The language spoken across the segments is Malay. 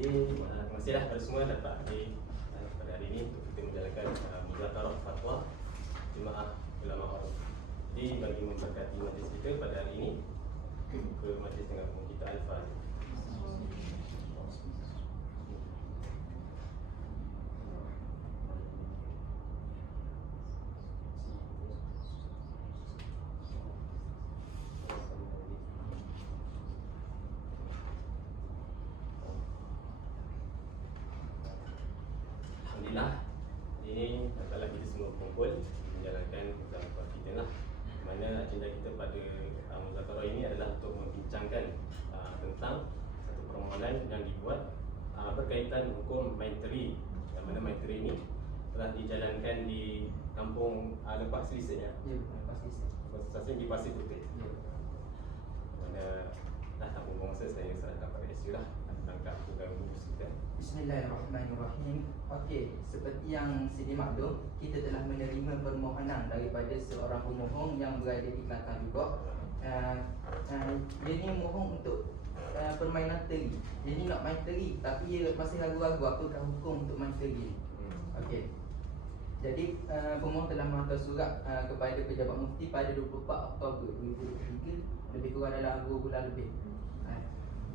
Terima kasihlah kepada semua dapat hadir pada hari ini untuk kita menjalankan muzakarah fatwa Jemaah Ulama Arab. Jadi bagi memberkati majlis kita pada hari ini, ke majlis dengan kita Al-Fadhil. Alhamdulillah, ini adalah kita semua kumpul menjalankan muzakarah kita lah. Mana agenda kita pada muzakarah ini adalah untuk membincangkan tentang satu permohonan yang dibuat berkaitan hukum maiteri, yang mana maiteri ini telah dijalankan di kampung Lepas Selisih ya. Lepas Selisih di Pasir Putih. Mana dah tak buang masa, saya serahkan pada SU lah tentang program khusus kita. Bismillahirrahmanirrahim. Okey, seperti yang sedia maklum, kita telah menerima permohonan daripada seorang pemohon yang berada di Kelantan juga. Dia ni mohon untuk permainan teri. Dia ni nak main teri, tapi dia masih ragu-ragu apakah hukum untuk main teri. Okey. Jadi pemohon telah menghantar surat kepada Pejabat Mufti pada 24 Oktober 2023, lebih kurang dalam 2 bulan lebih.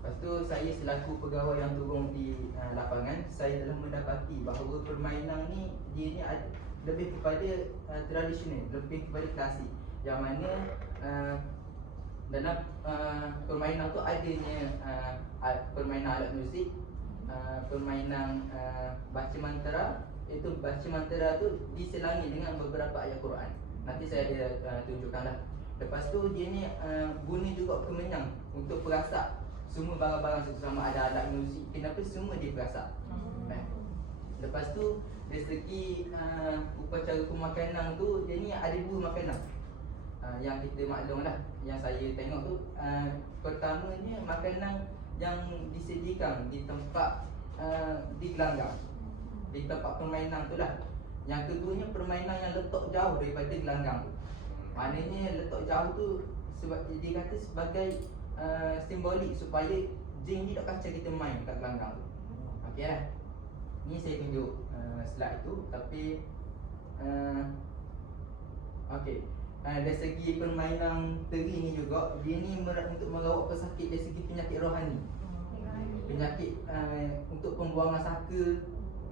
Lepas tu saya selaku pegawai yang turun di lapangan, saya telah mendapati bahawa permainan ni dia ni lebih kepada tradisional, lebih kepada klasik. Yang mana dalam permainan tu adanya permainan alat muzik, permainan baca mantra. Itu baca mantra tu diselangi dengan beberapa ayat Quran. Nanti saya ada tunjukkanlah. Lepas tu dia ni guna juga kemenyan untuk perasak semua barang-barang sama ada alat muzik, kenapa semua dia perasak. Lepas tu dari segi upacara pemakanan tu, dia ni ada 2 makanan yang kita maklum lah, yang saya tengok tu. Pertamanya makanan yang disediakan di tempat di gelanggang, di tempat permainan tu lah. Yang keduanya permainan yang letak jauh daripada gelanggang tu. Maknanya letak jauh tu sebab dia kata sebagai simbolik supaya jin ni tak kacau kita main kat gelanggang tu. Okey lah. Ni saya tunjuk slide tu, tapi okey. Dari segi permainan teri ni juga, dia ni untuk merawat pesakit dari segi penyakit rohani. Penyakit untuk pembuangan saka,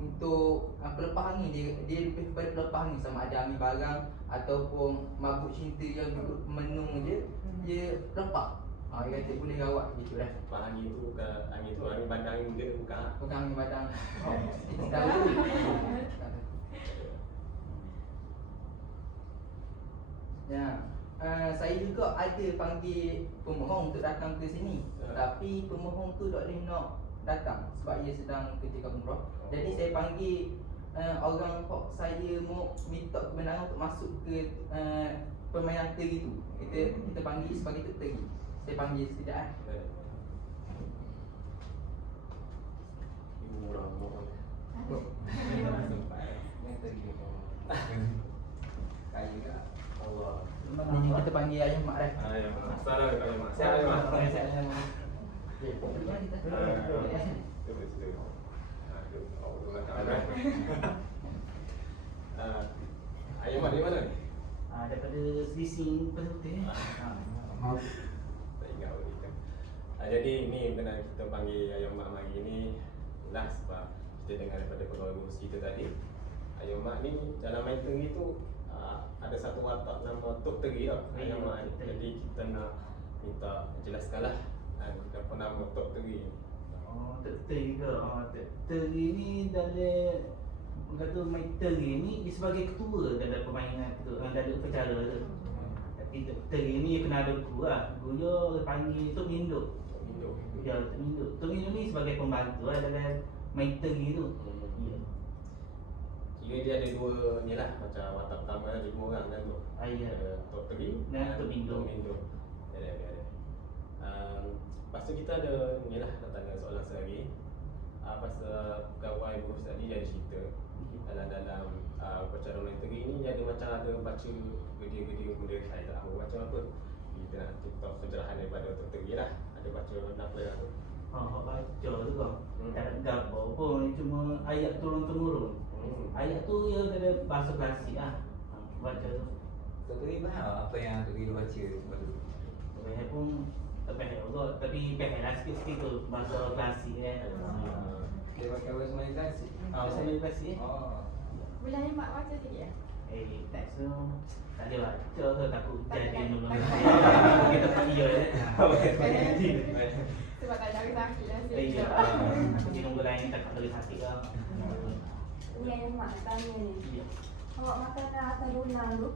untuk pelepah angin, dia lebih kepada pelepah angin, sama ada ambil barang ataupun mabuk cinta yang duduk menung je, dia lepas. Dia kata boleh rawat gitu lah. Angin tu bukan angin bandang angin muda bukan. Bukan angin badang. Kita tahu. Ya. Saya juga ada panggil pemohon untuk datang ke sini. Tapi pemohon tu tak boleh nak datang sebab ia sedang kerja kat umrah. Jadi saya panggil orang kok saya mau minta kebenaran untuk masuk ke permainan teri tu. Kita panggil sebagai teri. Saya panggil sekejap Murah-murah. Yang teri ni kaya tak? Allah. Ni kita panggil ayah mak dah. Ayah mak. Salam ayah mak. Siap ayah mak. Ayah mak dari mana ni? Daripada Selisih Putih. Tak ingat apa kita. Jadi ni benar kita panggil ayah mak hari ni lah sebab kita dengar daripada pegawai urus kita tadi. Ayah mak ni dalam main teri tu ada satu watak nama Tok Teri tau. Ayah mak ni. Jadi kita nak minta jelaskanlah apa nama Tok Teri ni. Tok Teri ke? Tok Teri ni dalam kata main teri ni dia sebagai ketua dalam permainan tu, dalam upacara tu. Tapi Tok Teri ni kena ada guru lah. Guru panggil Tok Minduk. Ya, Tok Minduk. Tok Minduk ni sebagai pembantu lah dalam main teri tu. Ya. Kira dia ada 2 ni lah, macam watak pertama ada 2 orang kan tu. Ya. Tok Teri Dan Tok Minduk. Ada. Lepas tu kita ada ni lah datangkan soalan sehari. Pasal pegawai urus tadi dia ada cerita dalam upacara main teri ni dia ada macam ada baca gedir-gedir benda saya tak tahu baca apa. Kita nak TikTok pencerahan daripada Tok Teri lah. Ada baca apa lah tu. Baca tu kan. Tak ada ayat turun temurun. Ayat tu ya dari bahasa klasik ah. Baca tu. Satu ni faham apa yang Tok Gilo baca sebab tu. Saya pun tak faham juga, tapi faham lah sikit-sikit tu bahasa klasik Dia pakai bahasa Melayu klasik. Bahasa Melayu klasik Oh. Boleh ni mak baca sikit ya? tak so tak ada baca tu takut Tak jadi ada. dulu. Kita tak iya je. Sebab tak ada sakit lah Iya. Di nunggu lain tak boleh sakit lah. Ni yang mak tanya ni. Iya. Awak makanan atas lulang tu,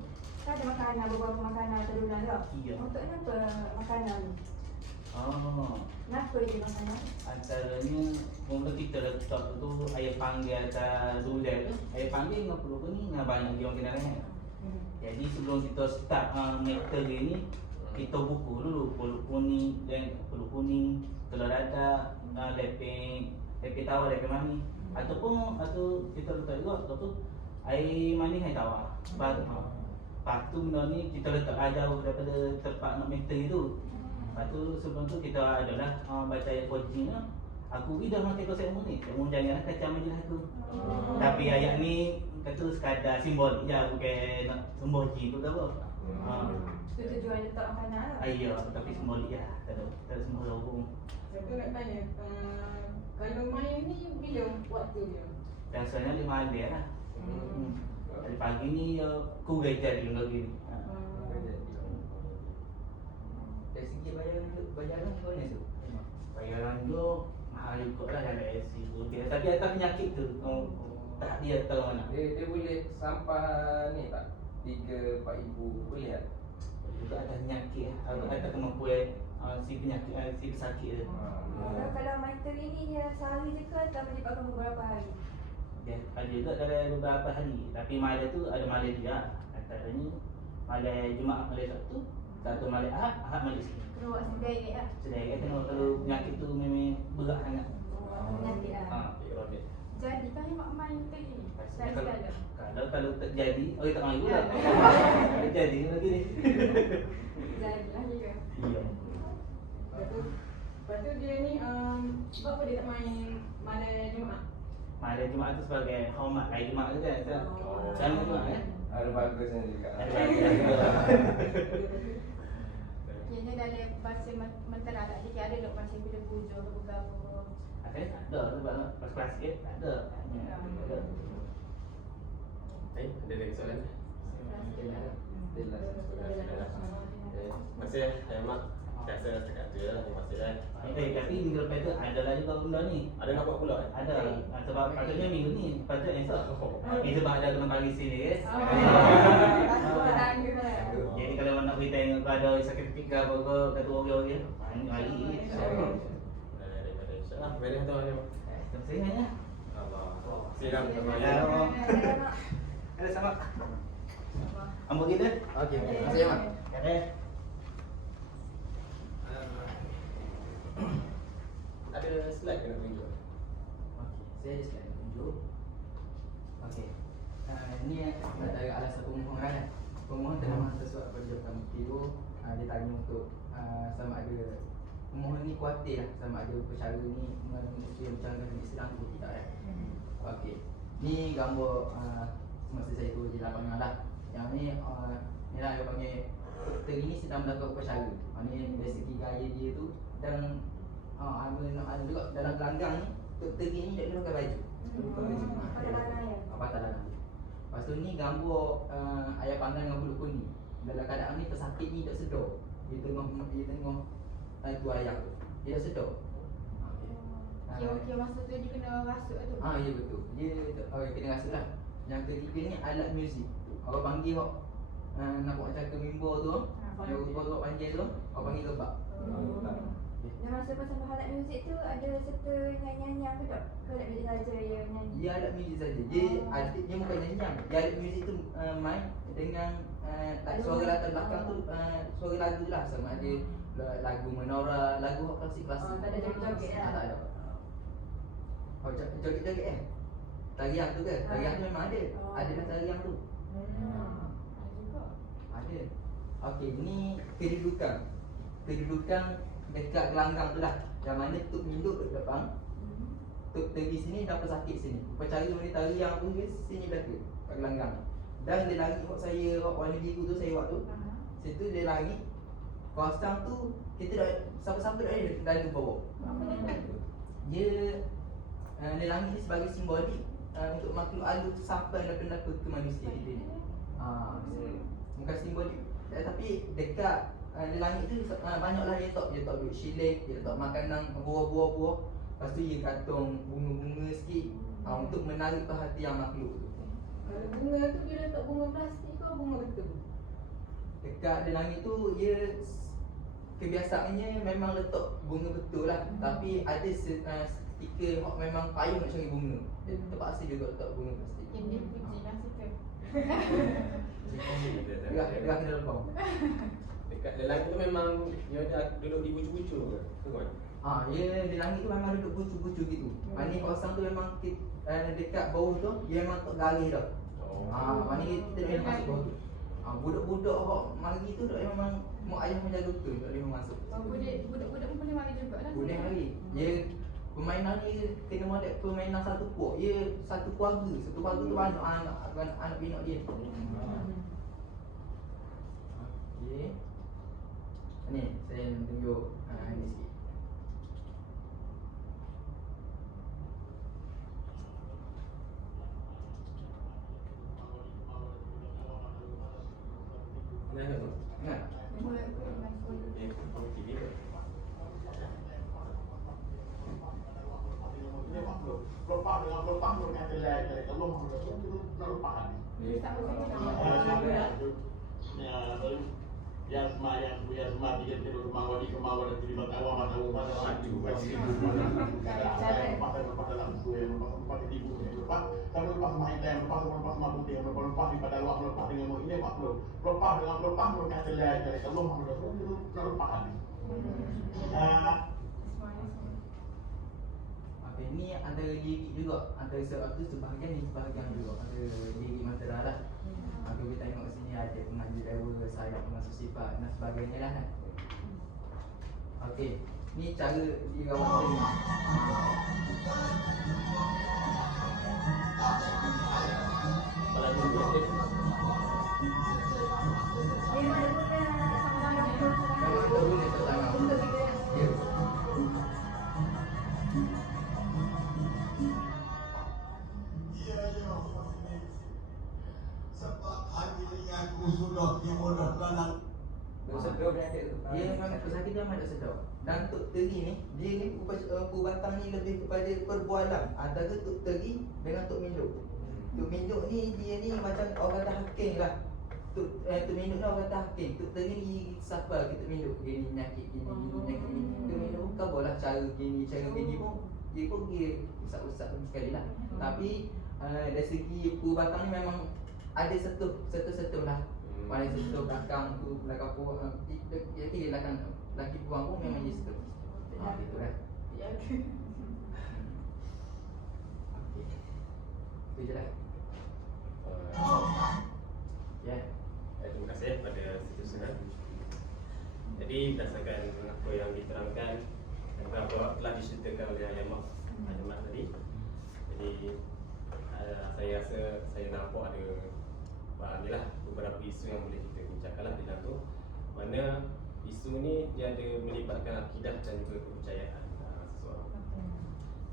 kan ada makanan, beberapa makanan atas lulang tu. Iya. Untuk kenapa makanan ni? Oh. Kenapa je makanan? Antaranya mula kita letak tu ayam panggil atas dudek tu. Ayam panggil dengan perlu ni dengan banyak dia orang kena rehat. Jadi sebelum kita start meter ni, kita buku dulu pulut kuning dan pulut kuning, telur dadah, leping tawar, leping manis. Ataupun kita letak juga tu air manis air tawar. Lepas tu benda ni kita letak jauh daripada tempat nak meter tu. Lepas tu sebelum tu kita adalah baca ayat coaching lah. Aku dah makan kau saya ni. Kamu janganlah kacau majelis aku. Tapi ayat ni kata sekadar simbolik je, bukan nak sembuh jin tu ke apa. Itu tujuan letak makanan lah. Ya, tapi simbolik je. Tak semua hukum. Saya nak tanya, kalau main ni bila waktu dia? Biasanya 5 hari lah. Dari pagi ni aku gajar di lagi ni. Dari segi bayaran macam mana tu? Bayaran tu mahal juga lah dalam SC dia. Tapi atas penyakit tu tak dia tahu mana. Dia boleh sampah ni tak? 3-4 ribu boleh tak? Juga atas penyakit atas kemampuan si penyakit si pesakit tu. Kalau master ini dia sehari je ke atau menyebabkan beberapa hari? Dia ada juga dalam beberapa hari. Tapi malam tu ada malam dia. Antaranya malam Jumaat, malam Sabtu, satu malam Ahad, Ahad malam Isnin. Kena buat sedikit lah. Sedangkan tengok kalau penyakit tu memang berat sangat. Penyakit lah. Ironik. Jadi kan mak main tu ni. Saya Kalau kalau tak jadi, orang tak mahu pula. Kalau jadi lagi ni. Jadi lah juga. Iya. Lepas tu dia ni, apa dia tak main malam Jumaat? Malam Jumaat tu sebagai hormat hari Jumaat tu kan. Jangan Jumaat kan. Ada bagusnya juga. Kini dalam bahasa mentera tak jadi ada dok macam bila puja ke berapa. Asalnya tak ada sebab pas kelas sikit tak ada. Tak ada. Ada lagi soalan? Jelas. Terima kasih ya Mak. Saya rasa setakat tu ya. Terima kasih ya. Tapi minggu lepas tu ada lagi kau benda ni. Ada nak buat pula? Ada. Sebab patutnya minggu ni, patutnya esok. Sebab ada teman pagi sini kan. Jadi kalau nak beritahu kau ada sakit kepala apa kata orang-orang banyak lagi. InsyaAllah. Boleh tuan ni. Terima kasih ya. Allah. Siram teman. Ada sama. Ambo kita. Okey, terima kasih mak. Ada. Ada slide yang nak tunjuk? Okey, saya ada slide nak tunjuk. Okey. Ni antara alasan pemohon kan. Pemohon telah menghantar surat kepada komiti tu. Dia tanya untuk sama ada pemohon ni kuatir lah sama ada perkara ni mengandungi unsur yang bercanggah dengan Islam atau tidak kan. Okey. Ni gambar semasa saya turun di lapangan lah. Yang ni ni lah dia panggil doktor ini sedang melakukan upacara. Ni dari segi gaya dia tu dan ada juga dalam gelanggang ni doktor ini dia pakai baju. Pakai larang ya? Patah larang. Lepas tu ni gambar ayah panggang dengan bulu kuning. Dalam keadaan ni pesakit ni tak sedar. Dia tengok tu ayah tu. Dia tak sedar. Kira masa tu dia kena rasuk tu. Ya betul. Dia kena rasa lah. Yang ketiga ni alat muzik. Orang panggil nak buat macam ke mimbar tu. Yang rupa-rupa panjang tu, orang panggil gebak. Dan masa pasal alat muzik tu ada serta nyanyi-nyanyi ke tak? Ke alat muzik saja yang nyanyi? Dia alat muzik saja. Dia bukan nyanyian. Dia alat muzik tu main dengan suara latar belakang tu suara lagu lah sama ada lagu menora, lagu klasik-klasik. Tak ada joget-joget lah. Tak ada. Oh, joget-joget kan? Tarian tu ke? Tarian tu memang ada. Ada dah tarian tu. Ada juga. Ada. Okey, ni kedudukan. Kedudukan dekat gelanggang tu lah. Yang mana Tok Minduk duduk depan. tuk tegi sini dapat sakit sini. Pencari wanita yang aku guys sini belaka kat gelanggang. Dan dia lagi waktu saya warna biru tu saya waktu. Situ dia lagi kosong tu kita dah siapa-siapa dah ada dalam bawah. Dia lelangi ni sebagai simbolik untuk makhluk halus sampai daripada ke manusia kita ni. Bukan simbolik. Tapi dekat lelangi tu banyaklah dia letak duit shilling, dia letak makanan buah-buah. Lepas tu dia gantung bunga-bunga sikit untuk menarik perhatian makhluk tu. Kalau bunga tu dia letak bunga plastik ke bunga betul? Dekat lelangi tu dia kebiasaannya memang letak bunga betul lah. Tapi ada ketika memang payah nak cari bunga, dia terpaksa juga letak bunga plastik. Yang dia puji lah situ. Dia kena lepas. Dekat lelaki tu memang dia ada duduk di bucu-bucu ke? Tu kan? Dia lelangi tu memang duduk bucu-bucu gitu. Mana kawasan tu memang dekat bawah tu dia memang tak garis dah. Mana kita dah masuk bawah tu. Budak-budak awak mari tu dah memang mak ayah menjaga betul tak boleh masuk. Budak-budak pun boleh mari juga lah. Boleh mari. Dia permainan ni kena model permainan satu puak. Dia satu keluarga. Satu keluarga tu banyak anak pinak dia. Okey. Ni saya tunjuk ni sikit. Ingat tu? Ingat? TV ke? Lepas dengan lepas dengan jelek jelek kalau mau lepas ni. Ya semua dia terus kemauan dan terima tawa mata mana maju pasti. Lepas dalam suai lepas tibu lepas kalau lepas main time lepas mabuk dia lepas di pada luar lepas dengan ini pak lepas dengan jelek jelek kalau mau lepas ni. Ini antara gigi juga, antara sebab tu sebahagian ni sebahagian juga antara gigi matera lah. Kita tengok sini ada pengaji dewa, sayap pengasuh sifat dan sebagainya lah kan. Okey, ni cara dirawat telinga. Kalau dulu dia Dia mana guna Kalau kita guna setengah untuk kita. ya. Sebab hari aku sudah tiada lanang. Bersedar berada tu. Dia memang pesakit dia memang tak sedap. Dan tuk teri ni, dia ni perbatang ni lebih kepada perbualan antara tuk teri dengan tuk minduk. Tuk minduk ni dia ni macam orang kata hakim lah. Tuk minduk ni orang kata hakim. Tuk teri ni siapa kita minduk gini nyakit gini nyakit gini. Tuk minduk pun kau boleh cara gini pun dia pun dia usap-usap sekali lah. Tapi dari segi perbatang ni memang ada setuh lah. Paling setuh belakang tu, belakang pun dia belakang laki perempuan pun memang dia setuh. Gitu kan. Ya. Okey. Itu je lah. Ya. Terima kasih pada Situsen. Jadi berdasarkan apa yang diterangkan dan apa telah diceritakan oleh Ayah Mak tadi. Jadi saya rasa saya nampak ada inilah beberapa isu yang boleh kita bincangkan lah di dalam tu. Mana isu ni dia ada melibatkan akidah dan juga kepercayaan seseorang.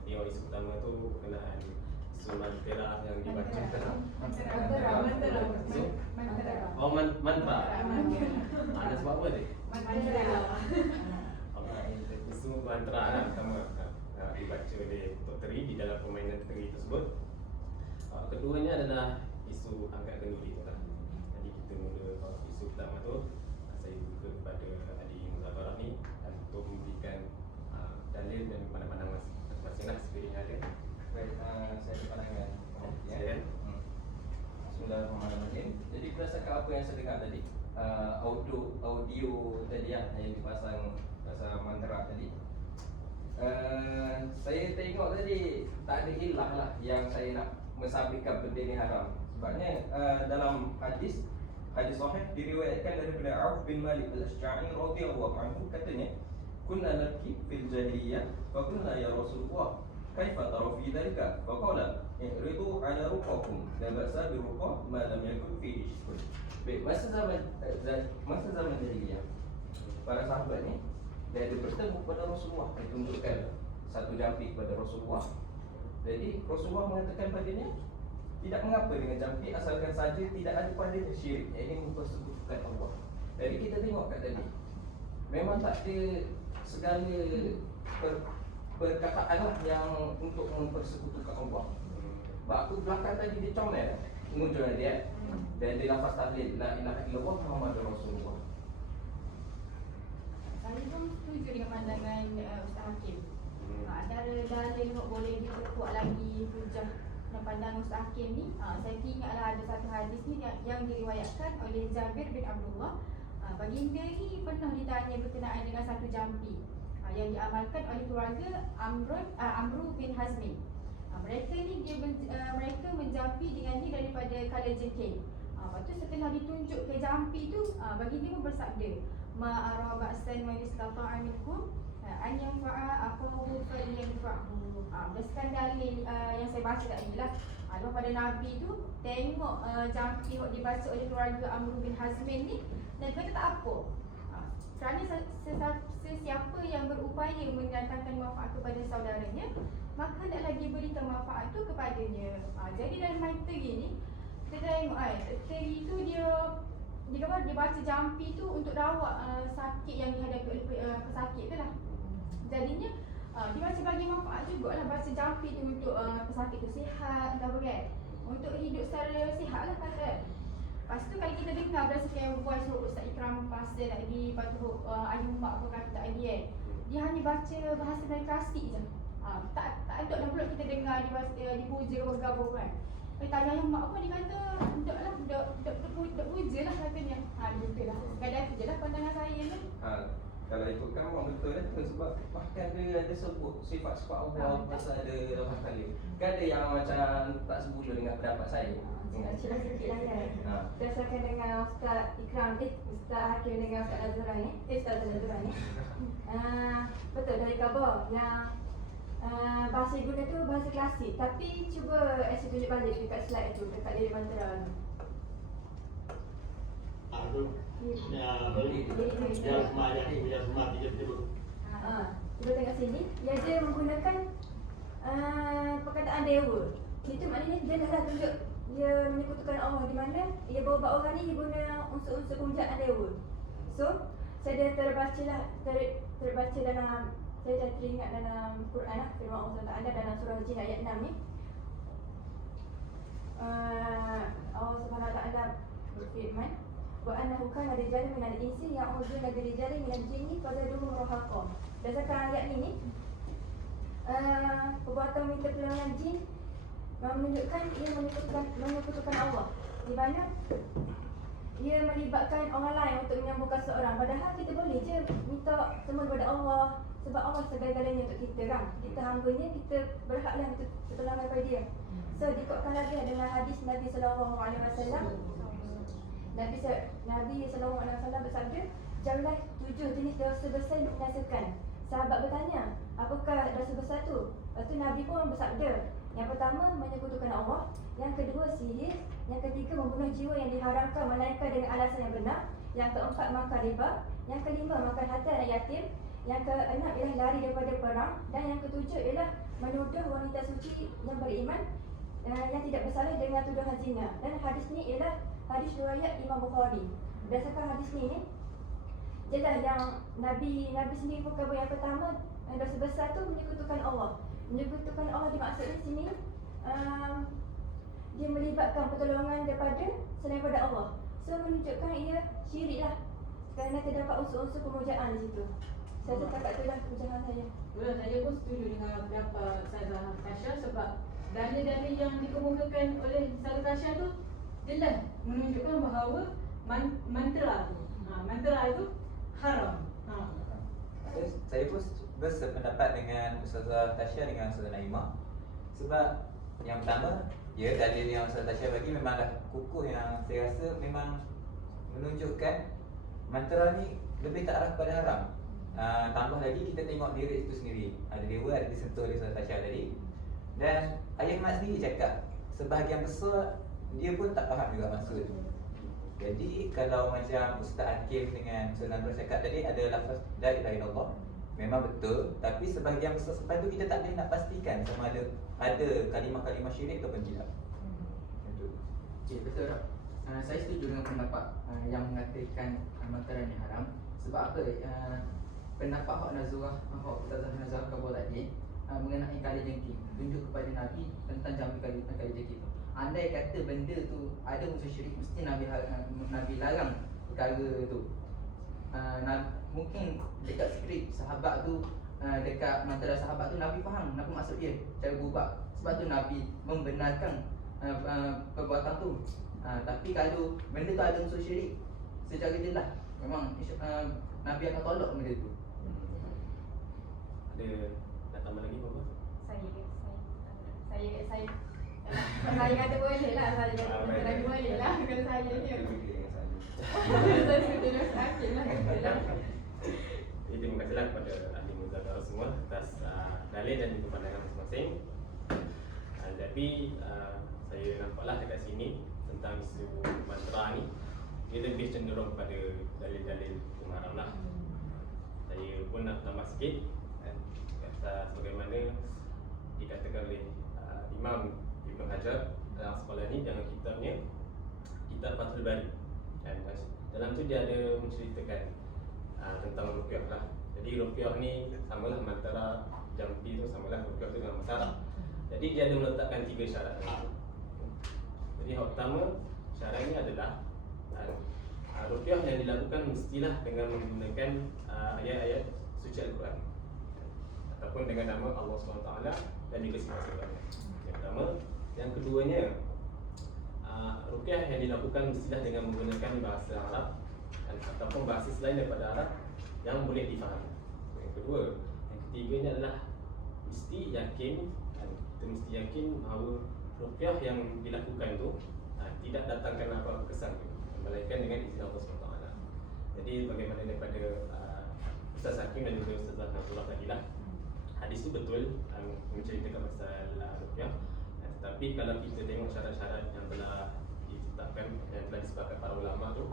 Jadi yang isu pertama tu berkenaan isu mantra yang dibacakan. Oh mantra. Ada sebab apa dia? Isu mantra lah pertama dibaca oleh Tok Teri di dalam permainan teri tersebut. Keduanya adalah isu angkat kenduri tu lah. Jadi kita mula isu pertama tu, saya buka kepada Adik Muzafarah ni untuk memberikan dalil dan pandang-pandang masing-masing lah seperti yang ada. Baik, saya ada pandangan. Silakan. Bismillahirrahmanirrahim. Jadi berdasarkan apa yang saya dengar tadi, audio tadi yang dipasang pasal mantra tadi, saya tengok tadi tak ada ilah lah yang saya nak mensabitkan benda ni haram. Sebabnya dalam hadis sahih diriwayatkan daripada Auf bin Malik al-Ashja'i radhiyallahu anhu, katanya kunna nabki fil jahiliyah fa kunna ya Rasulullah kaifa tara fi dhalika? Faqala i'ridu ala ruqakum la ba'sa bi ruqa ma lam yakun fihi shirk. Baik, masa zaman jahiliyah, para sahabat ni dia ada bertemu kepada Rasulullah, ditunjukkan satu jampi kepada Rasulullah. Jadi Rasulullah mengatakan padanya, tidak mengapa dengan jampi asalkan saja tidak ada padanya syirik, ini mempersekutukan Allah. Jadi kita tengok kat tadi, memang tak ada segala perkataan lah yang untuk mempersekutukan Allah. Waktu belakang tadi dia comel muncul dia dan dia lafaz tahlil la ilaha illallah Muhammadur Rasulullah. Saya pun setuju dengan pandangan Ustaz Hakim. Antara dalil boleh diperkuat lagi hujah dan pandangan Ustaz Hakim ni, saya ingatlah ada satu hadis ni yang diriwayatkan oleh Jabir bin Abdullah. Baginda ni pernah ditanya berkenaan dengan satu jampi yang diamalkan oleh keluarga Amru bin Hazmin. Mereka ni mereka menjampi dengan ni daripada kala jengking. Lepas tu setelah ditunjuk ke jampi tu, baginda pun bersabda, ma'ara ba'san wa istata'a minkum an yanfa'a akhahu falyanfa'hu. Berdasarkan dalil yang saya baca tadi lah. Lepas pada Nabi tu tengok jampi yang dibaca oleh keluarga Amru bin Hazmin ni, dan kata tak apa. Kerana sesiapa yang berupaya mendatangkan manfaat kepada saudaranya, maka hendaklah diberikan manfaat tu kepadanya. Jadi dalam ayat ni kita tengok teri tu dia baca jampi tu untuk rawat sakit yang dihadapi oleh pesakit tu lah. Jadinya dia macam bagi manfaat jugalah baca jampi tu untuk pesakit tu sihat, entah apa kan, untuk hidup secara sihat lah kata. Lepas tu kalau kita dengar berdasarkan voice Ustaz Ikram Pasir tadi, lepas tu Ayah Mak pun kata tadi kan, dia hanya baca bahasa Melayu klasik je. Tak ada dah pula kita dengar dipuja ke bergabung kan. Tanya Ayah Mak pun dia kata, dok puja lah katanya. Betul lah. Kadang tu je lah pandangan saya ni. Kalau ikutkan memang betul lah tu, sebab bahkan dia ada sebut sifat-sifat Allah pasal ada lafaz tahlil. Kan ada yang macam tak sebut dengan pendapat saya. Cerita sikit lah kan. Berdasarkan dengan Ustaz Ikram Ustaz Hakim dengan Ustaz Azura ni, Ustaz Azura ni, betul dari khabar yang bahasa ibu tu bahasa klasik. Tapi cuba tunjuk balik dekat slide tu, dekat diri mantra tu. Tu yang semua tiga tu. Cuba tengok sini. Dia menggunakan perkataan dewa. Itu maknanya dia dah tunjuk dia menyekutukan Allah, di mana ia bawa orang ni dia guna unsur-unsur pemujaan dewa. So, saya dah terbaca dalam, saya dah teringat dalam Quran lah, firman Allah Taala dalam surah Jin ayat 6 ni. Allah Subhanahu Wa Taala berfirman, wa annahu kana rijalun minal insi ya'uduna bi rijalin minal jinni fazaduhum rahaqa. Berdasarkan ayat ni, perbuatan minta pertolongan jin menunjukkan ia menyekutukan Allah, di mana ia melibatkan orang lain untuk menyembuhkan seorang. Padahal kita boleh je minta semua kepada Allah, sebab Allah segala-galanya untuk kita kan. Kita hambanya, kita berhaklah untuk pertolongan kepada dia. So dikuatkan lagi dengan hadis Nabi SAW. Nabi SAW bersabda, jauhlah 7 jenis dosa besar yang membinasakan. Sahabat bertanya, apakah dosa besar tu? Lepas tu Nabi pun bersabda, yang pertama menyekutukan Allah, yang kedua sihir, yang ketiga membunuh jiwa yang diharamkan melainkan dengan alasan yang benar, yang keempat makan riba, yang kelima makan harta anak yatim, yang keenam ialah lari daripada perang, dan yang ketujuh ialah menuduh wanita suci yang beriman yang tidak bersalah dengan tuduhan zina. Dan hadis ni ialah hadis riwayat Imam Bukhari. Berdasarkan hadis ni jelas yang Nabi sendiri pun kata yang pertama dosa besar tu menyekutukan Allah. Menyekutukan Allah dimaksudkan sini dia melibatkan pertolongan daripada selain daripada Allah. So menunjukkan ia syirik lah, kerana terdapat unsur-unsur pemujaan di situ. Saya setakat itulah perbincangan saya. Betul, saya pun setuju dengan pendapat Ustazah Tasha, sebab dalil-dalil yang dikemukakan oleh Ustazah Tasha tu jelas menunjukkan bahawa mantra tu haram. Saya pun bersependapat dengan Ustazah Tasha dengan Ustazah Naimah. Sebab yang pertama, ya, dalil yang Ustazah Tasha bagi memang dah kukuh, yang saya rasa memang menunjukkan mantra ni lebih tak arah kepada haram. tambah lagi kita tengok lirik itu sendiri. Ada dewa, ada disentuh oleh Ustaz Tasha tadi. Dan Ayah Mat sendiri cakap sebahagian besar dia pun tak faham juga maksud. Jadi kalau macam Ustaz Hakim dengan Ustaz Nandul cakap tadi ada lafaz la ilaha illallah, memang betul, tapi sebahagian besar sampai tu kita tak boleh nak pastikan sama ada kalimah-kalimah syirik ataupun tidak. Itu. Okay, betul tak? Saya setuju dengan pendapat yang mengatakan mantra ni haram. Sebab apa? Pendapat Hak Nazurah, Hak Ustazah Nazurah Kabul tadi mengenai kali jengking, tunjuk kepada Nabi tentang jambi kali jengking tu. Andai kata benda tu ada unsur syirik, mesti Nabi larang perkara tu. Mungkin dekat skrip sahabat tu, dekat mantra sahabat tu Nabi faham apa maksud dia, cara berubah. Sebab tu Nabi membenarkan perbuatan tu. Tapi kalau benda tu ada unsur syirik, secara jelas memang Nabi akan tolak benda tu. Ada nak tambah lagi apa? Saya kata boleh lah, saya kata betul lagi boleh lah kalau saya ni. Saya setuju dengan Hakim lah. Jadi terima kasihlah kepada ahli muzakarah semua atas dalil dan juga pandangan masing-masing. Tapi saya nampaklah dekat sini tentang isu mantra ni, dia lebih cenderung kepada dalil-dalil hukum haram lah. Saya pun nak tambah sikit kata sebagaimana dikatakan oleh Imam Ibn Hajar dalam sekolah ni, dalam kitabnya Kitab Fathul Bari, dan dalam tu dia ada menceritakan tentang ruqyah lah. Jadi ruqyah ni samalah antara jampi tu, samalah ruqyah tu dengan masyarakat. Jadi dia ada meletakkan 3 syarat. Jadi yang pertama, syarat ini adalah ruqyah yang dilakukan mestilah dengan menggunakan ayat-ayat suci Al-Quran ataupun dengan nama Allah SWT dan juga sifat-sifatnya. Yang pertama. Yang keduanya, ruqyah yang dilakukan mestilah dengan menggunakan bahasa Arab ataupun bahasa selain daripada Arab yang boleh difahami. Yang kedua. Yang ketiganya adalah mesti yakin, kita mesti yakin bahawa ruqyah yang dilakukan tu tidak datangkan apa-apa kesan tu, melainkan dengan izin Allah SWT. Jadi bagaimana daripada Ustaz Hakim dan juga Ustazah Nasrullah tadi lah, hadis tu betul menceritakan pasal ruqyah. Tapi kalau kita tengok syarat-syarat yang telah ditetapkan, yang telah disepakati para ulama tu,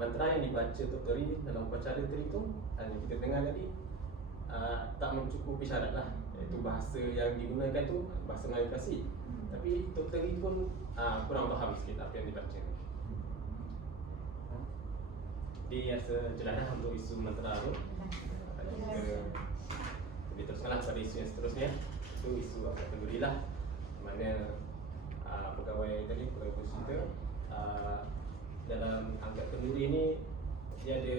mantra yang dibaca tu tadi dalam upacara tadi tu, kita dengar tadi tak mencukupi syarat lah, iaitu bahasa yang digunakan tu bahasa Melayu klasik. Tapi Dr. Lee pun kurang faham sikit apa yang dibaca. Jadi rasa jelas lah untuk isu mantra tu. Kita teruskanlah pada isu yang seterusnya, itu isu angkat kenduri lah, mana pegawai tadi, pegawai kita dalam angkat kenduri ni dia ada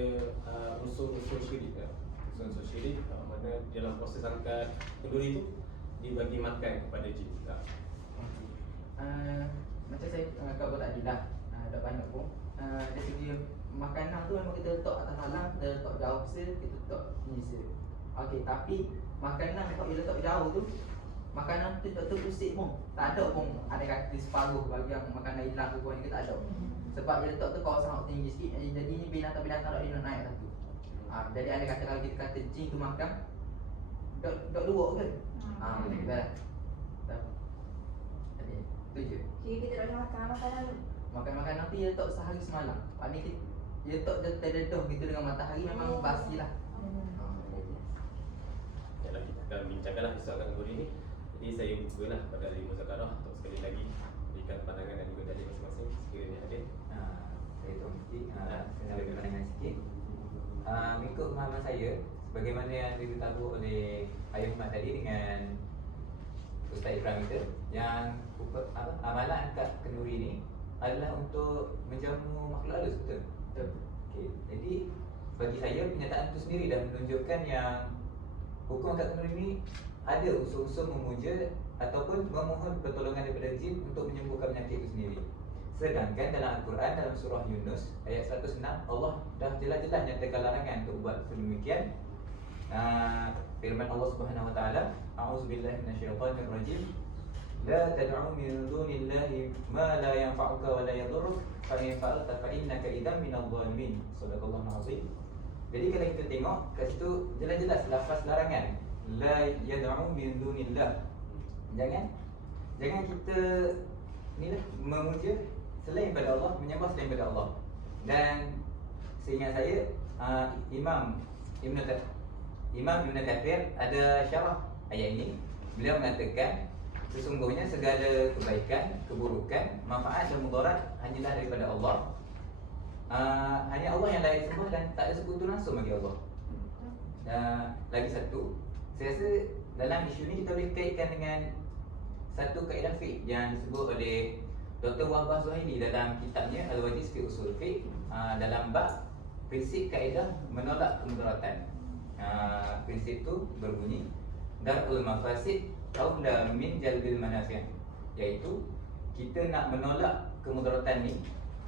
unsur-unsur syirik lah. Unsur syirik mana dalam proses angkat kenduri tu dibagi makan kepada jin. Macam saya kata tadi lah, tak banyak pun dari segi makanan tu memang kita letak atas halang, kita letak jauh se, kita letak ni se. Okey, tapi makanan kalau kita letak jauh tu, makanan tu tak terusik pun, tak ada pun ada kata separuh bagi yang makanan hilang tu pun kita tak ada. Sebab dia letak tu kawasan yang tinggi sikit, jadi ni binatang-binatang tak boleh naik satu. Jadi ada kata kalau kita kata jin tu makan, dok dua ke? Macam tu lah. Jadi tu je. Jadi kita tak boleh makan makanan tu. Makan makanan tu dia letak sehari semalam. Maknanya dia letak terdedah gitu dengan matahari, memang basi lah. Yalah, kita akan bincangkanlah isu angkat kenduri ni. Jadi saya bukalah pada ahli muzakarah untuk sekali lagi berikan pandangan dan juga dalil masing-masing sekiranya ada. Saya tu mesti saya nak bagi pandangan sikit. Mengikut pemahaman saya, sebagaimana yang diberitahu oleh Ayah Mat tadi dengan Ustaz Ibrahim kita, yang amalan angkat kenduri ni adalah untuk menjamu makhluk halus, betul? Betul. Okay. Jadi bagi saya penyataan itu sendiri dah menunjukkan yang hukum angkat kenduri ni ada unsur-unsur memuja ataupun memohon pertolongan daripada jin untuk menyembuhkan penyakit itu sendiri. Sedangkan dalam Al-Quran, dalam surah Yunus ayat 106, Allah dah jelas-jelas nyatakan larangan untuk buat sedemikian. Firman Allah Subhanahu wa taala, a'udzubillahi minasyaitonir rajim. La tad'u min dunillahi ma la yanfa'uka wa la yadhurruk fa in fa'alta fa innaka idzan minadh dhalimin. Shadaqallahul azim. Jadi kalau kita tengok kat situ jelas-jelas lafaz larangan, la yad'u min dunillah. Jangan kita ni lah memuja selain pada Allah, menyembah selain pada Allah. Dan seingat saya Imam Ibn Kathir ada syarah ayat ini. Beliau mengatakan sesungguhnya segala kebaikan, keburukan, manfaat dan mudarat hanyalah daripada Allah. Hanya Allah yang layak sembah dan tak ada sekutu langsung bagi Allah. Lagi satu, saya rasa dalam isu ni kita boleh kaitkan dengan satu kaedah fiqh yang disebut oleh Dr. Wahbah Zuhaili dalam kitabnya Al-Wajiz fi Usul Fiqh, dalam bab prinsip kaedah menolak kemudaratan. Prinsip tu berbunyi darul mafasid aula min jalbil manafi', iaitu kita nak menolak kemudaratan ni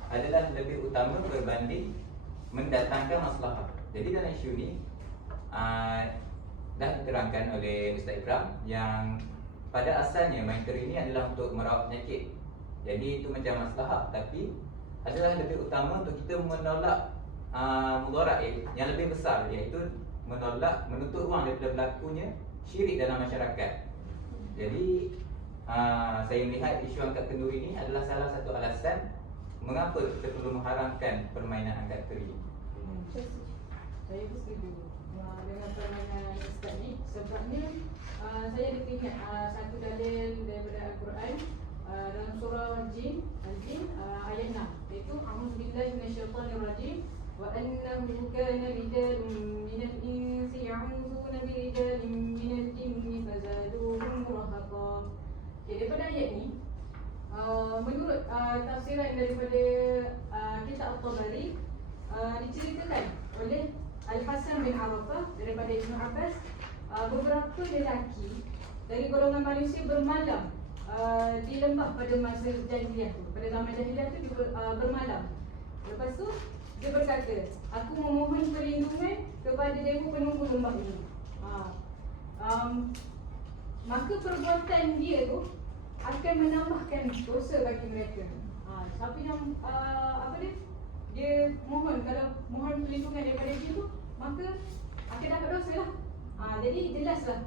adalah lebih utama berbanding mendatangkan maslahah. Jadi dalam isu ni dah diterangkan oleh Ustaz Ikram yang pada asalnya monitor ini adalah untuk merawat penyakit. Jadi itu macam maslahah, tapi adalah lebih utama untuk kita menolak mudarat yang lebih besar, iaitu menolak, menutup ruang daripada berlakunya syirik dalam masyarakat. Jadi saya melihat isu angkat kenduri ini adalah salah satu alasan mengapa kita perlu mengharamkan permainan angkat kenduri. Saya setuju dengan permainan Ustaz ni. Sebabnya saya ada ingat satu dalil daripada Al-Quran dalam surah Jin ayat 6, iaitu a'udzubillahi minasyaitonirrajim wa annahu kana rijalun minal insi ya'udzuuna birijalin minal jinni fazaduhum rahaqa. Daripada ayat ni, menurut tafsiran daripada kitab At-Tabari, diceritakan oleh Al-Hasan bin Arafah daripada Ibn Abbas, beberapa lelaki dari golongan manusia bermalam di lembah pada masa jahiliah tu. Pada zaman jahiliah tu dia bermalam. Lepas tu dia berkata, aku memohon perlindungan kepada dewa penunggu lembah ini. Maka perbuatan dia tu akan menambahkan dosa bagi mereka. Siapa yang dia mohon, kalau mohon perlindungan daripada dia tu, maka akan dapat dosa lah. Jadi jelaslah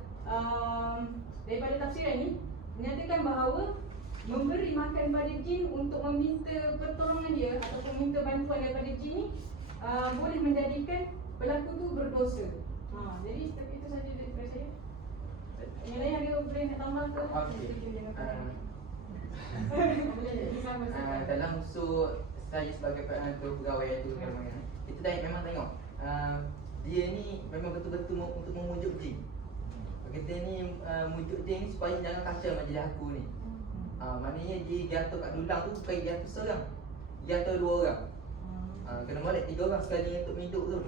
daripada tafsiran ni menyatakan bahawa memberi makan pada jin untuk meminta pertolongan dia ataupun minta bantuan daripada jin ni boleh menjadikan pelaku tu berdosa. Jadi itu saja daripada saya. Yang lain ada boleh nak tambah ke? Dalam usul saya sebagai pegawai itu kita memang tengok dia ni memang betul-betul untuk memujuk jin. Kita ni mujuk jin ni supaya jangan kacau majlis aku ni. Maknanya dia jatuh kat dulang tu bukan jatuh seorang, jatuh dua orang. Kena molek 3 orang sekali untuk mintuk tu,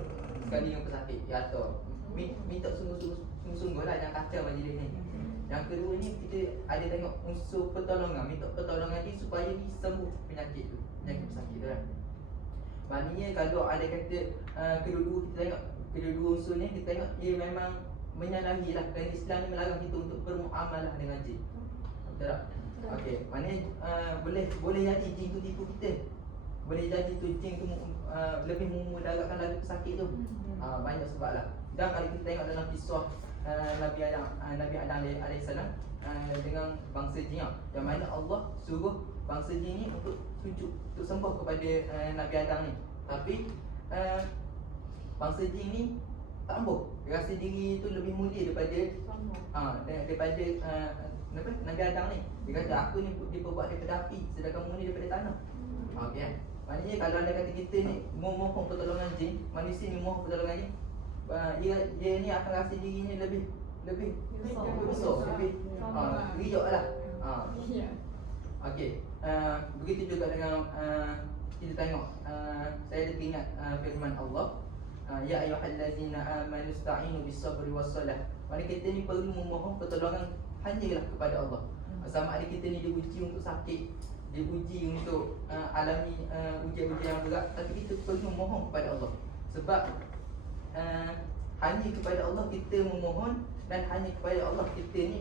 sekali yang pesakit jatuh. Minta sungguh-sungguh lah jangan kacau majlis ni. Yang kedua ni kita ada tengok unsur pertolongan, minta pertolongan dia supaya dia sembuh penyakit tu, penyakit pesakit tu kan. Maknanya kalau ada kata kedua-dua kita tengok, kedua-dua unsur ni kita tengok dia memang menyalahi lah, kerana Islam ni melarang kita untuk bermuamalah dengan jin. Betul tak? Okey, maknanya boleh jadi jin tu tipu kita. Boleh jadi tu jin tu lebih memudaratkan lagi pesakit tu. Banyak sebab lah. Dan kalau kita tengok dalam kisah Nabi Adam alaihissalam dengan bangsa jin, yang mana Allah suruh bangsa jin ni untuk sujud, untuk sembah kepada Nabi Adam ni. Tapi bangsa jin ni tak ambuh, dia rasa diri tu lebih mulia daripada Nabi Adam ni. Dia kata aku ni diperbuat daripada api, sedangkan kamu ni daripada tanah. Okey kan? Maknanya kalau anda kata kita ni mohon pertolongan jin, manusia ni mohon pertolongan jin, dia ni akan rasa dirinya lebih besar, lebih rijak lah. Okey, begitu juga dengan kita tengok, saya ada teringat firman Allah, ya ayyuhallazina amanu ista'inu bis-sabri was-salah. Maknanya kita ni perlu memohon pertolongan hanyalah kepada Allah. Sama ada kita ni diuji untuk sakit, diuji untuk alami ujian-ujian yang berat, tapi kita perlu memohon kepada Allah. Sebab hanya kepada Allah kita memohon, dan hanya kepada Allah kita ni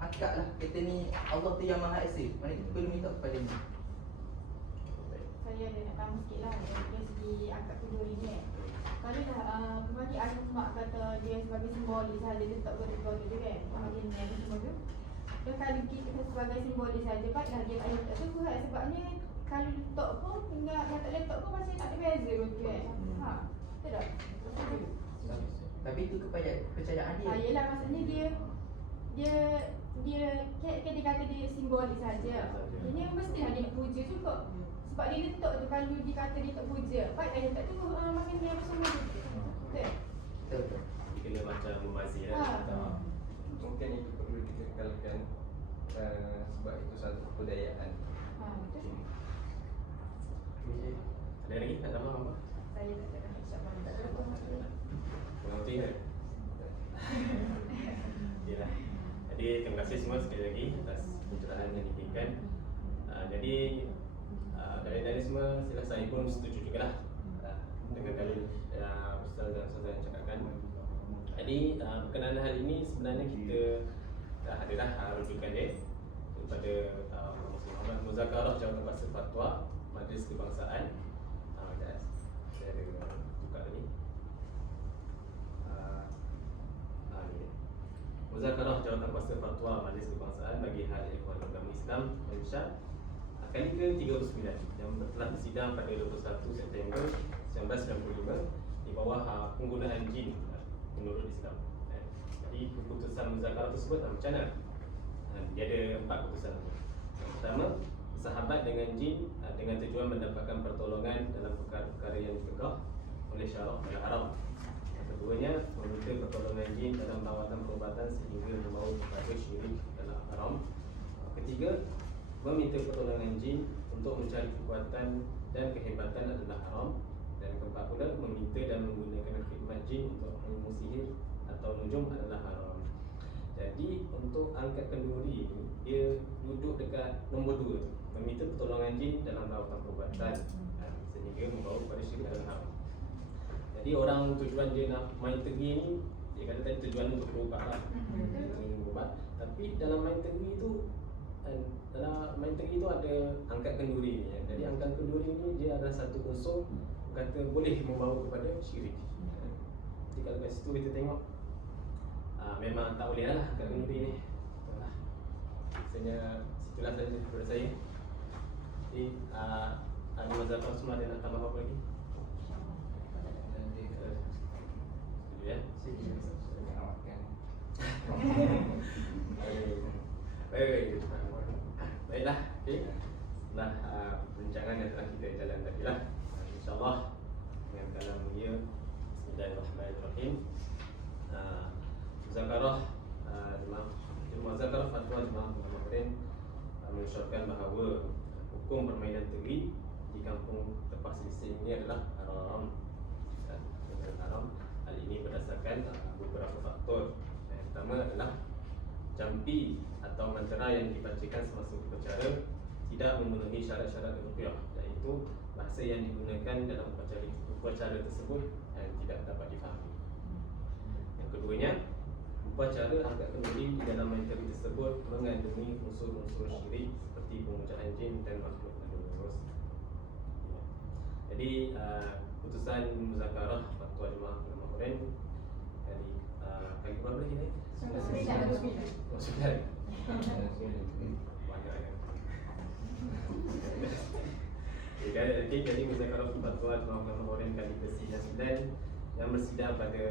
akad lah, kita ni Allah tu yang Maha Esa. Maknanya kita perlu minta kepada dia. saya ada nak tambah sikit lah dari segi akad kenduri ni kan. Kalau dah kembali ayah mak kata dia sebagai simbolis saja, dia tak boleh keluarga dia kan, bahagian ni semua tu. Dan kalau kita sebagai simbolis saja, baiklah dia ayah tak suka kan. Sebabnya kalau letak pun, tinggal yang tak letak pun masih tak ada beza pun tu kan. Ha, betul tak? Tapi itu kepercayaan dia. Yelah, maksudnya dia kata dia simbolis saja. Ini mestilah dia nak puja juga. Sebab dia letak tu, kalau dia kata dia tak puja, baiklah dia tak tu makin dia bersama tu. Betul? Betul. Dia kena macam membazir Ha. lah. Mungkin itu perlu dikekalkan sebab itu satu kebudayaan. Ha, betul. Ada lagi nak tambah apa? Saya tak ada insya-Allah. Kurang lebih kan? Yalah. Jadi terima kasih semua sekali lagi atas pencerahan yang diberikan. Jadi dari semua saya pun setuju jugalah dengan dalil Ustaz dan Ustazah yang cakapkan. Jadi berkenaan hal ini sebenarnya kita dah adalah rujukan dia daripada Muslim Muhammad Muzakarah Jawatan Kuasa Fatwa Majlis Kebangsaan. Saya ada tukar tadi. Muzakarah Jawatan Kuasa Fatwa Majlis Kebangsaan bagi Hal Ikhwan Agama Islam Malaysia kali ke-39 yang telah bersidang pada 21 September 1995 di bawah penggunaan jin menurut Islam. Jadi keputusan muzakarah tersebut macam mana? Dia ada 4 keputusan. Yang pertama, sahabat dengan jin dengan tujuan mendapatkan pertolongan dalam perkara-perkara yang dicegah oleh syarak dan haram. Yang keduanya, meminta pertolongan jin dalam lawatan perubatan sehingga membawa kepada syirik dan haram. Ketiga, meminta pertolongan jin untuk mencari kekuatan dan kehebatan adalah haram. Dan keempat pula, meminta dan menggunakan khidmat jin untuk ilmu sihir atau nujum adalah haram. Jadi untuk angkat kenduri ni, dia duduk dekat nombor 2 tu, meminta pertolongan jin dalam lawatan perubatan sehingga membawa kepada syirik dan haram. Jadi orang tujuan dia nak main tegi ni, dia kata tadi tujuan untuk berubat lah, untuk berubat. Tapi dalam main tegi tu, ada angkat kenduri ni. Jadi angkat kenduri ni dia adalah satu unsur kata boleh membawa kepada syirik. Jadi kalau kat situ kita tengok memang tak boleh lah angkat kenduri ni. Rasanya situlah saja daripada saya. Jadi ada mazhab semua ada nak tambah apa lagi? Setuju ya? Baik. Baiklah, okey. Setelah perbincangan yang telah kita jalan tadi lah, InsyaAllah dengan kalam mulia Bismillahirrahmanirrahim. Muzakarah Muzakarah Fatwa Jemaah Muhammadiyah mensyarahkan bahawa hukum permainan teri di kampung Tepas Selisih ini adalah haram. Haram. Hal ini berdasarkan beberapa faktor. Yang pertama adalah jampi atau mantra yang dibacakan semasa upacara tidak memenuhi syarat-syarat ruqyah, iaitu bahasa yang digunakan dalam upacara tersebut tidak dapat difahami. Yang keduanya, upacara angkat kenduri di dalam materi tersebut mengandungi unsur-unsur syirik seperti pemujaan jin dan makhluk halus. Jadi putusan muzakarah Fatwa Jemaah Ulama Quran kali berapa lagi ni? 9. Jadi muzakarah Fatwa Jemaah Ulama Quran kali ke-9 yang bersidang pada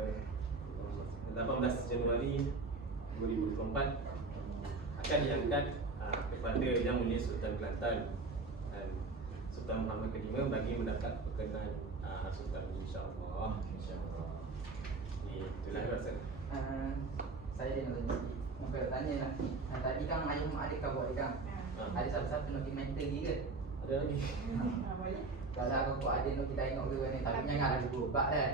18 Januari 2024 akan diangkat kepada Yang Mulia Sultan Kelantan dan Sultan Muhammad ke-5 bagi mendapat perkenan Sultan insya-Allah. Itulah rasa. Saya dia nak tanya nanti. Tadi kan ayah mak adik kau buat kan? Ada siapa-siapa nak pergi mentor lagi ke? Ada lagi. Boleh. Kalau aku kau adik nak kita tengok ke ni, tapi jangan ada berubat kan.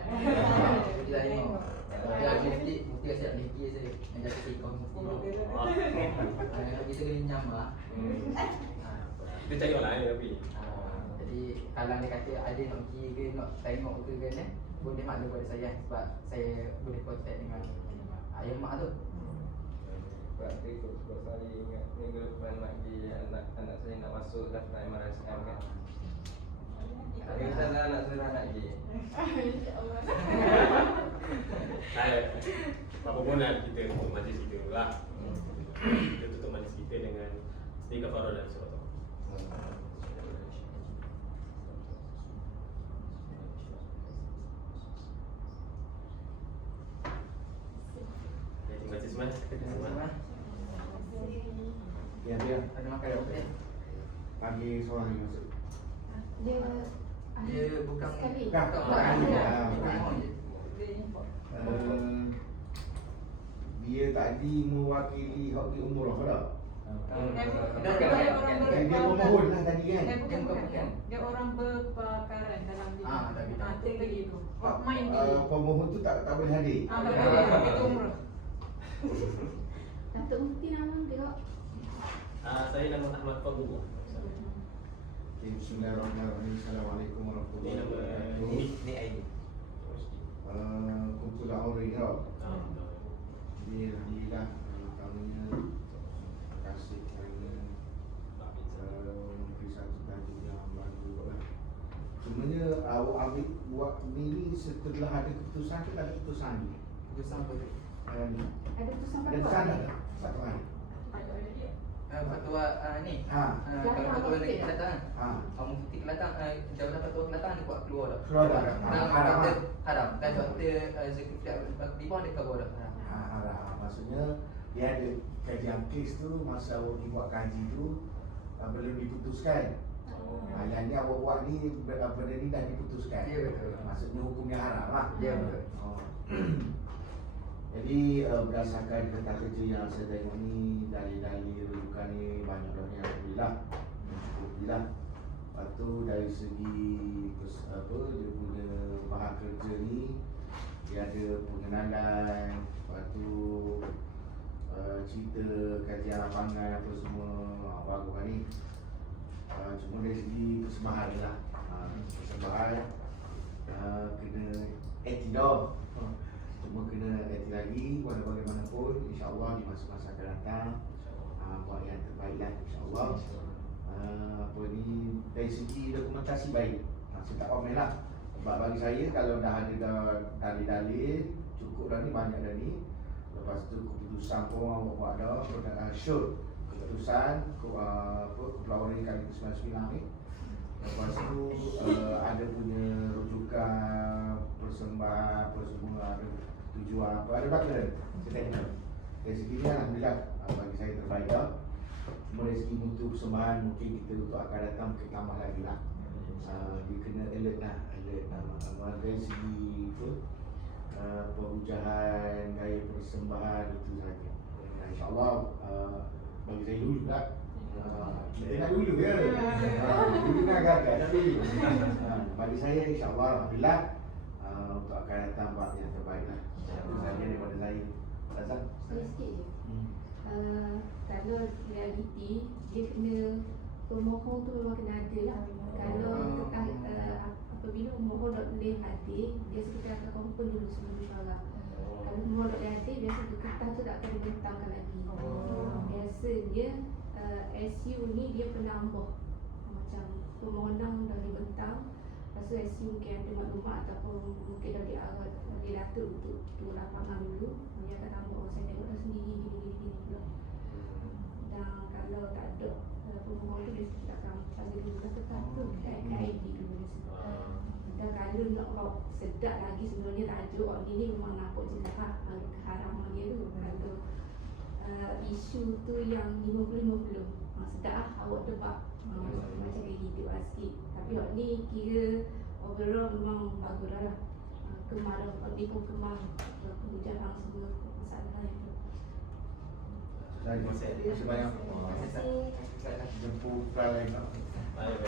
Kita tengok. Dia mesti kasi nak fikir saya. Nak jadi sikong mesti. Kita kena nyam lah. Kita cari orang lain tapi. Jadi kalau dia kata ada nak pergi ke nak tengok ke kan, boleh maklum pada saya sebab saya boleh kontak dengan ayah mak tu. Sebab saya ingat minggu depan lagi anak saya nak masuk daftar MRSM kan. Hari Ustazah nak surah nak lagi. InsyaAllah. Apa pun kita tutup majlis kita dulu lah. Kita tutup majlis kita dengan sedikit kafarah dan surah Taubah. Terima kasih semua. Ya, dia Ada makan apa? pagi seorang yang masuk. Dia bukan sekali. Bukan, bukan. Dia tadi mewakili hak di umur apa tak? Dia pemohon lah tadi kan? Bukan. Dia orang berpakaran dalam bidang. dalam bidang. Itu lagi tu. Main di. Pemohon tu tak boleh hadir. Tak boleh. Itu umrah. Datuk Mufti nama dia. Saya nama Ahmad Fadlu. Bismillahirrahmanirrahim. Assalamualaikum warahmatullahi Ini nama wabarakatuh. Ni ID. Kumpulan orang tau. Jadi alhamdulillah utamanya terima kasih kerana memberi satu tajuk yang bagus lah. Sebenarnya awak ambil buat ni setelah ada keputusan ke tak ada keputusan ni? Keputusan apa tu? Ada putusan Ada fatwa. keputusan tak? Satu hari. Fatwa ni. Ha. Kalau fatwa negeri Kelantan. Ha. Mufti Kelantan, Jabatan Fatwa Kelantan dia buat keluar dah. Keluar dah. Dan Haram. kata haram. Dan Dr. Zulkifli Abdul Bakri pun dia keluar dah. Haram. Maksudnya dia ada kajian kes tu masa awak pergi buat kaji tu belum diputuskan. Yang ni awak buat ni benda ni dah diputuskan. Ya, betul. Maksudnya hukumnya haram lah. Ya, betul. Oh. Jadi berdasarkan kertas kerja yang saya tengok ni, dalil-dalil rujukan ni banyak dah ni, alhamdulillah. Alhamdulillah. Lepas tu dari segi dia punya bahan kerja ni, dia ada pengenalan, lepas tu cerita kajian lapangan apa semua, bagus kan ni. Cuma dari segi persembahan ni lah. Persembahan kena etidor. Cuma kena hati lagi walau bagaimanapun, insya-Allah di masa-masa akan datang buat yang terbaik lah, insya-Allah. Apa ni dari segi dokumentasi baik. Saya tak komen lah. Sebab bagi saya kalau dah ada dalil-dalil cukup dah ni, banyak dah ni. Lepas tu keputusan pun awak buat dah, sure keputusan Kepulauan Ria kali ke-99 ni. Lepas tu ada punya rujukan persembahan apa semua, ada tujuan apa, ada button. Saya tengok dari segi ni alhamdulillah bagi saya terfaedah. Cuma dari segi mutu persembahan mungkin kita untuk akan datang mungkin tambah lagi lah. Dia kena alert lah, dari segi apa, perhujahan, gaya persembahan itu sahaja. InsyaAllah bagi saya dulu juga. Kita nak dulu ya. Dulu nak gagal tapi bagi saya insya-Allah alhamdulillah untuk akan datang buat yang terbaik lah. Itu saja daripada saya. Azan. Saya sikit je. Kalau realiti dia kena pemohon tu memang kena ada lah. Kalau apabila pemohon tak boleh hadir, biasa kita akan confirm dulu sebelum mesyuarat. Kalau pemohon tak boleh hadir, biasa kertas tu tak akan dibentangkan lagi. Biasanya SU ni dia penambah, macam permohonan dah dibentang, lepas tu SU mungkin ada maklumat ataupun mungkin dah diarah oleh datuk untuk turun lapangan dulu, dia akan tambah, saya tengok dah sendiri gini pula. Dan kalau tak ada pemohon tu, dia kita akan bagi dulu lah kertas tu, KID dulu biasa. Dan kalau nak buat sedap lagi, sebenarnya tak ada orang ni memang nampak jelas keharaman dia tu. Kalau isu tu yang 50-50, sedap lah awak debat macam dia hidup lah sikit. Tapi awak ni kira overall memang bagus lah. Kemar dia pun kemar kemujahan semua masalah yang tu. Terima kasih banyak. Terima kasih. Jemput plan lain. Baik.